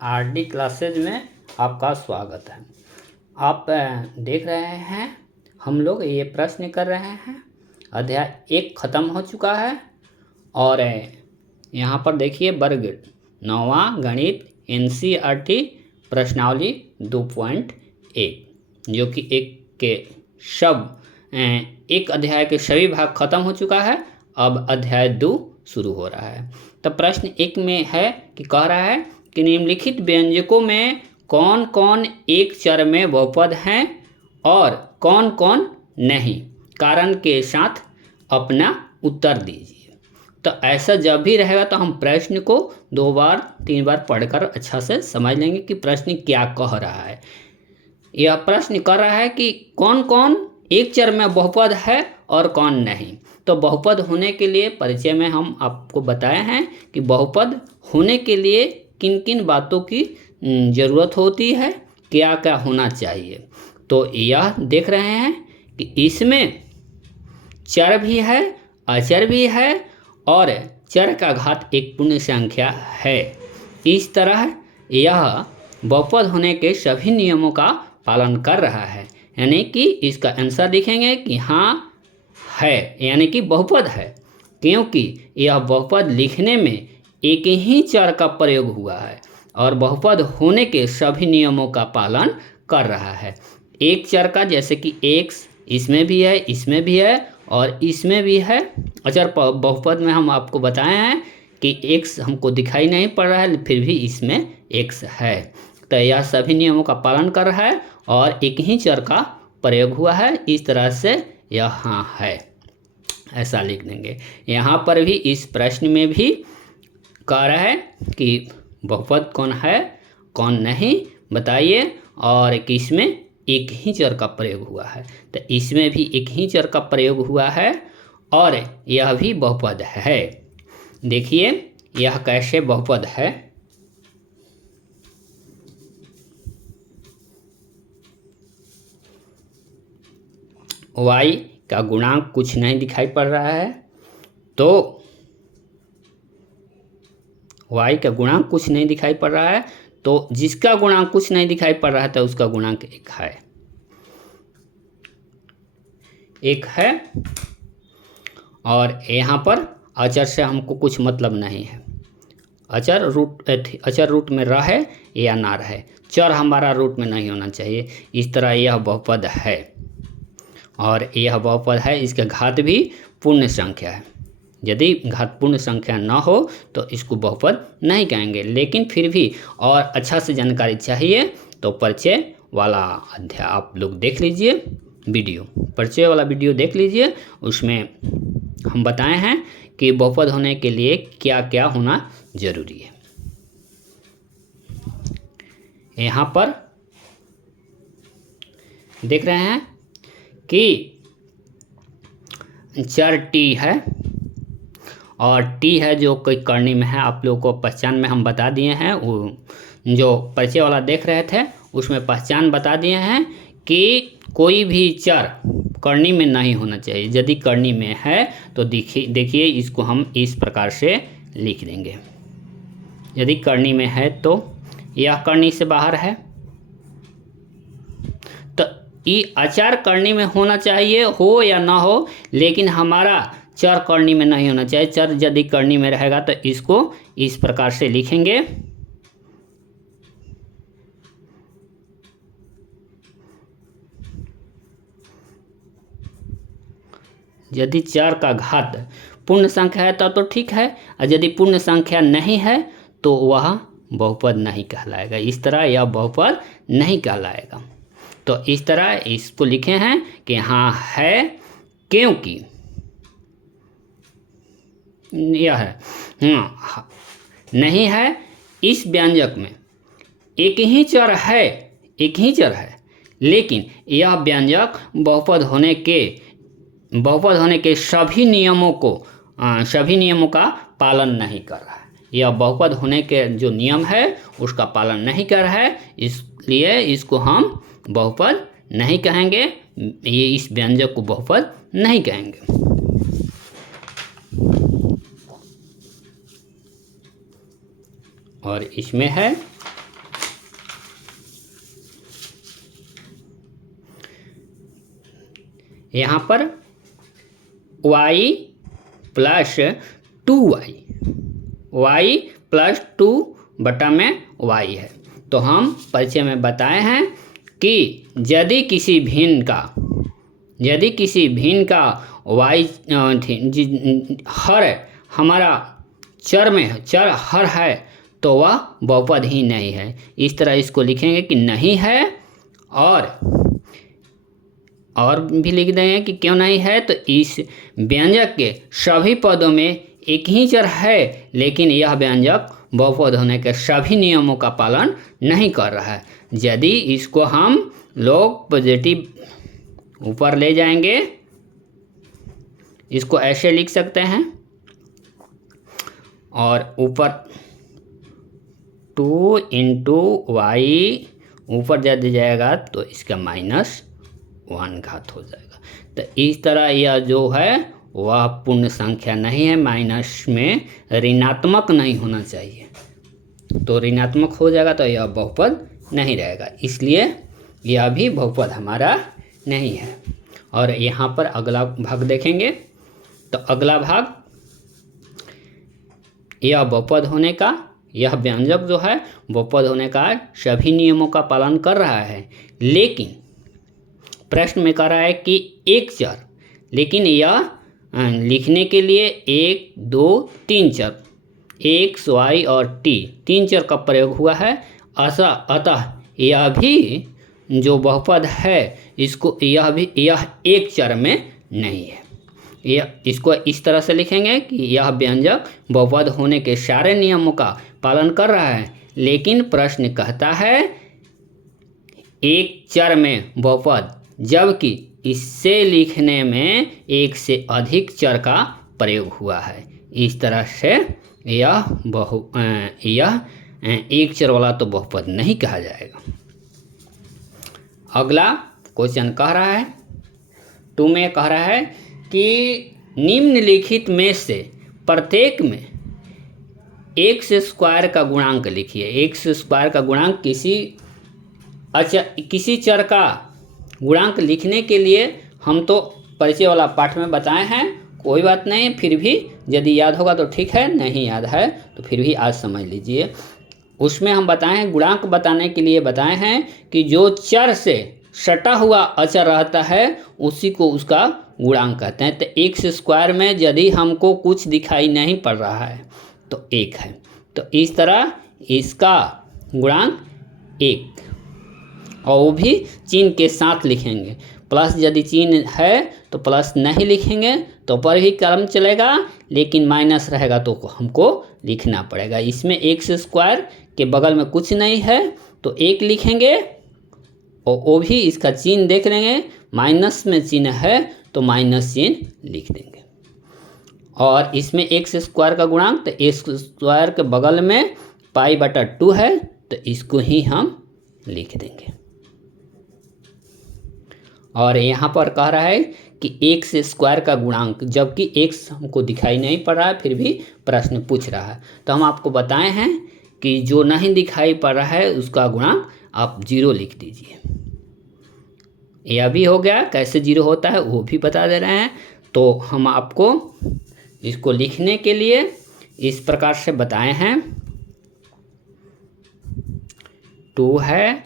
RD classes में आपका स्वागत है। आप देख रहे हैं हम लोग ये प्रश्न कर रहे हैं। अध्याय 1 ख़त्म हो चुका है और यहाँ पर देखिए वर्ग 9वां गणित NCERT प्रश्नावली 2.1 जो कि एक अध्याय के सभी भाग खत्म हो चुका है। अब अध्याय 2 शुरू हो रहा है। तो प्रश्न 1 में है कि कह रहा है कि निम्नलिखित व्यंजकों में कौन कौन एक चर में बहुपद हैं और कौन कौन नहीं, कारण के साथ अपना उत्तर दीजिए। तो ऐसा जब भी रहेगा तो हम प्रश्न को 2 बार 3 बार पढ़कर अच्छा से समझ लेंगे कि प्रश्न क्या कह रहा है। यह प्रश्न कर रहा है कि कौन कौन एक चर में बहुपद है और कौन नहीं। तो बहुपद होने के लिए परिचय में हम आपको बताए हैं कि बहुपद होने के लिए किन किन बातों की ज़रूरत होती है, क्या क्या होना चाहिए। तो यह देख रहे हैं कि इसमें चर भी है, अचर भी है और चर का घात एक पूर्ण संख्या है। इस तरह यह बहुपद होने के सभी नियमों का पालन कर रहा है, यानी कि इसका आंसर लिखेंगे कि हाँ है, यानी कि बहुपद है, क्योंकि यह बहुपद लिखने में एक ही चर का प्रयोग हुआ है और बहुपद होने के सभी नियमों का पालन कर रहा है। एक चर का जैसे कि x इसमें भी है, इसमें भी है और इसमें भी है। अचर बहुपद में हम आपको बताए हैं कि x हमको दिखाई नहीं पड़ रहा है, फिर भी इसमें x है। तो यह सभी नियमों का पालन कर रहा है और एक ही चर का प्रयोग हुआ है। इस तरह से यह हाँ है, ऐसा लिख देंगे। यहाँ पर भी इस प्रश्न में भी कह रहा है कि बहुपद कौन है कौन नहीं बताइए, और कि इसमें एक ही चर का प्रयोग हुआ है। तो इसमें भी एक ही चर का प्रयोग हुआ है और यह भी बहुपद है। देखिए यह कैसे बहुपद है। y का गुणांक कुछ नहीं दिखाई पड़ रहा है, तो y का गुणांक कुछ नहीं दिखाई पड़ रहा है, तो जिसका गुणांक कुछ नहीं दिखाई पड़ रहा है तो उसका गुणांक 1 है। और यहाँ पर अचर से हमको कुछ मतलब नहीं है। अचर रूट में रहे या ना रहे, चर हमारा रूट में नहीं होना चाहिए। इस तरह यह बहुपद है और यह बहुपद है। इसका घात भी पूर्ण संख्या है। यदि घात पूर्ण संख्या न हो तो इसको बहुपद नहीं कहेंगे, लेकिन फिर भी और अच्छा से जानकारी चाहिए तो परिचय वाला अध्याय आप लोग देख लीजिए, परिचय वाला वीडियो देख लीजिए। उसमें हम बताए हैं कि बहुपद होने के लिए क्या क्या होना जरूरी है। यहाँ पर देख रहे हैं कि चर t है और t है जो कोई करनी में है। आप लोगों को पहचान में हम बता दिए हैं, वो जो परिचय वाला देख रहे थे उसमें पहचान बता दिए हैं कि कोई भी चर करनी में नहीं होना चाहिए। यदि करनी में है तो देखिए इसको हम इस प्रकार से लिख देंगे। यदि करनी में है तो यह करनी से बाहर है, तो ये अचर करनी में होना चाहिए हो या ना हो, लेकिन हमारा चर करनी में नहीं होना चाहिए। चर यदि करनी में रहेगा तो इसको इस प्रकार से लिखेंगे। यदि चर का घात पूर्ण संख्या है तो ठीक है, और यदि पूर्ण संख्या नहीं है तो वह बहुपद नहीं कहलाएगा। इस तरह यह बहुपद नहीं कहलाएगा। तो इस तरह इसको लिखे हैं कि हाँ है, क्योंकि यह है हाँ नहीं है। इस व्यंजक में एक ही चर है, लेकिन यह व्यंजक बहुपद होने के सभी नियमों का पालन नहीं कर रहा है। यह बहुपद होने के जो नियम है उसका पालन नहीं कर रहा है, इसलिए इसको हम बहुपद नहीं कहेंगे। ये इस व्यंजक को बहुपद नहीं कहेंगे। और इसमें है यहाँ पर y plus 2y, y plus 2 बटा में y है। तो हम परिचय में बताए हैं कि यदि किसी भिन्न का y हर हमारा चर में चर हर है तो वह बहुपद ही नहीं है। इस तरह इसको लिखेंगे कि नहीं है, और भी लिख देंगे कि क्यों नहीं है। तो इस व्यंजक के सभी पदों में एक ही चर है, लेकिन यह व्यंजक बहुपद होने के सभी नियमों का पालन नहीं कर रहा है। यदि इसको हम लोग पॉजिटिव ऊपर ले जाएंगे, इसको ऐसे लिख सकते हैं, और ऊपर 2 × y ऊपर यदि जाएगा तो इसका -1 घात हो जाएगा। तो इस तरह यह जो है वह पूर्ण संख्या नहीं है, माइनस में ऋणात्मक नहीं होना चाहिए। तो ऋणात्मक हो जाएगा तो यह बहुपद नहीं रहेगा, इसलिए यह भी बहुपद हमारा नहीं है। और यहाँ पर अगला भाग देखेंगे तो अगला भाग, यह बहुपद होने का, यह व्यंजक जो है बहुपद होने का सभी नियमों का पालन कर रहा है, लेकिन प्रश्न में कह रहा है कि एक चर, लेकिन यह लिखने के लिए 1, 2, 3 चर x, y और t 3 चर का प्रयोग हुआ है। अतः यह भी जो बहुपद है इसको यह एक चर में नहीं है। इसको इस तरह से लिखेंगे कि यह व्यंजक बहुपद होने के सारे नियमों का पालन कर रहा है, लेकिन प्रश्न कहता है एक चर में बहुपद, जबकि इससे लिखने में एक से अधिक चर का प्रयोग हुआ है। इस तरह से यह एक चर वाला तो बहुपद नहीं कहा जाएगा। अगला क्वेश्चन कह रहा है 2 में कह रहा है कि निम्नलिखित में से प्रत्येक में x² का गुणांक लिखिए। x² का गुणांक किसी चर का गुणांक लिखने के लिए हम तो परिचय वाला पाठ में बताए हैं, कोई बात नहीं, फिर भी यदि याद होगा तो ठीक है, नहीं याद है तो फिर भी आज समझ लीजिए। उसमें हम बताए हैं, गुणांक बताने के लिए बताए हैं कि जो चर से सटा हुआ अचर रहता है उसी को उसका गुणांक कहते हैं। तो x² में यदि हमको कुछ दिखाई नहीं पड़ रहा है तो 1 है, तो इस तरह इसका गुणांक 1, और वो भी चिन्ह के साथ लिखेंगे। प्लस यदि चिन्ह है तो प्लस नहीं लिखेंगे तो पर ही क्रम चलेगा, लेकिन माइनस रहेगा तो हमको लिखना पड़ेगा। इसमें x² के बगल में कुछ नहीं है तो 1 लिखेंगे, और वो भी इसका चिन्ह देख लेंगे, माइनस में चिन्ह है तो माइनस चिन्ह लिख देंगे। और इसमें x² का गुणांक, तो x² के बगल में π/2 है तो इसको ही हम लिख देंगे। और यहाँ पर कह रहा है कि x² का गुणांक, जबकि x हमको दिखाई नहीं पड़ रहा है फिर भी प्रश्न पूछ रहा है, तो हम आपको बताए हैं कि जो नहीं दिखाई पड़ रहा है उसका गुणांक आप 0 लिख दीजिए। यह भी हो गया, कैसे 0 होता है वो भी बता दे रहे हैं। तो हम आपको इसको लिखने के लिए इस प्रकार से बताए हैं, 2 है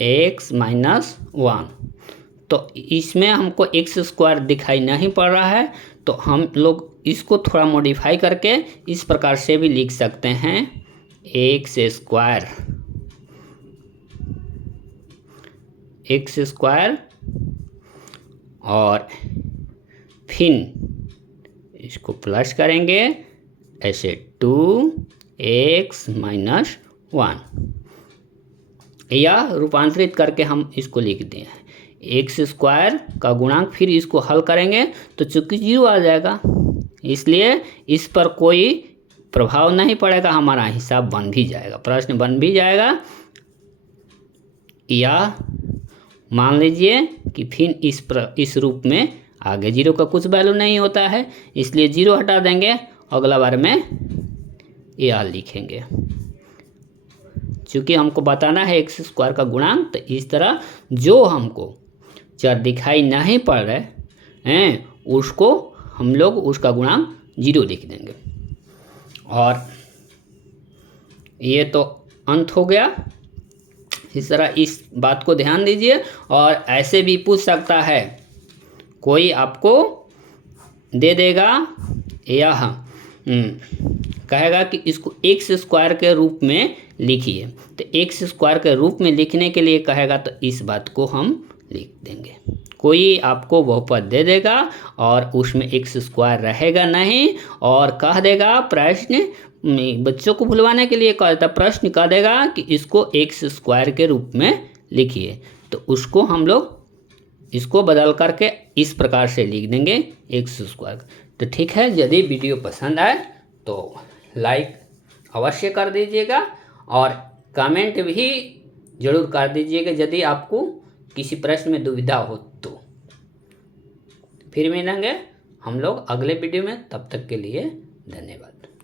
x - 1, तो इसमें हमको x² दिखाई नहीं पड़ रहा है तो हम लोग इसको थोड़ा मॉडिफाई करके इस प्रकार से भी लिख सकते हैं, x² और फिर इसको प्लस करेंगे ऐसे 2x - 1, या रूपांतरित करके हम इसको लिख दिए हैं। x² का गुणांक फिर इसको हल करेंगे तो चूंकि 0 आ जाएगा, इसलिए इस पर कोई प्रभाव नहीं पड़ेगा, हमारा हिसाब बन भी जाएगा, प्रश्न बन भी जाएगा। या मान लीजिए कि फिर इस रूप में आगे 0 का कुछ वैल्यू नहीं होता है, इसलिए 0 हटा देंगे, अगला बार में यह लिखेंगे। चूँकि हमको बताना है x² का गुणांक, तो इस तरह जो हमको चर दिखाई नहीं पड़ रहे हैं उसको हम लोग उसका गुणांक 0 लिख देंगे। और ये तो अंत हो गया। इस तरह इस बात को ध्यान दीजिए। और ऐसे भी पूछ सकता है, कोई आपको दे देगा यह कहेगा कि इसको एक्स स्क्वायर के रूप में लिखिए, तो एक्स स्क्वायर के रूप में लिखने के लिए कहेगा तो इस बात को हम लिख देंगे। कोई आपको बहुपद दे देगा और उसमें एक्स स्क्वायर रहेगा नहीं और कह देगा प्रश्न, बच्चों को भुलवाने के लिए कह देता, प्रश्न कह देगा कि इसको एक्स स्क्वायर के रूप में लिखिए, तो उसको हम लोग इसको बदल करके इस प्रकार से लिख देंगे एक्स स्क्वायर। तो ठीक है, यदि वीडियो पसंद आए तो लाइक अवश्य कर दीजिएगा और कमेंट भी जरूर कर दीजिएगा यदि आपको किसी प्रश्न में दुविधा हो तो। फिर मिलेंगे हम लोग अगले वीडियो में, तब तक के लिए धन्यवाद।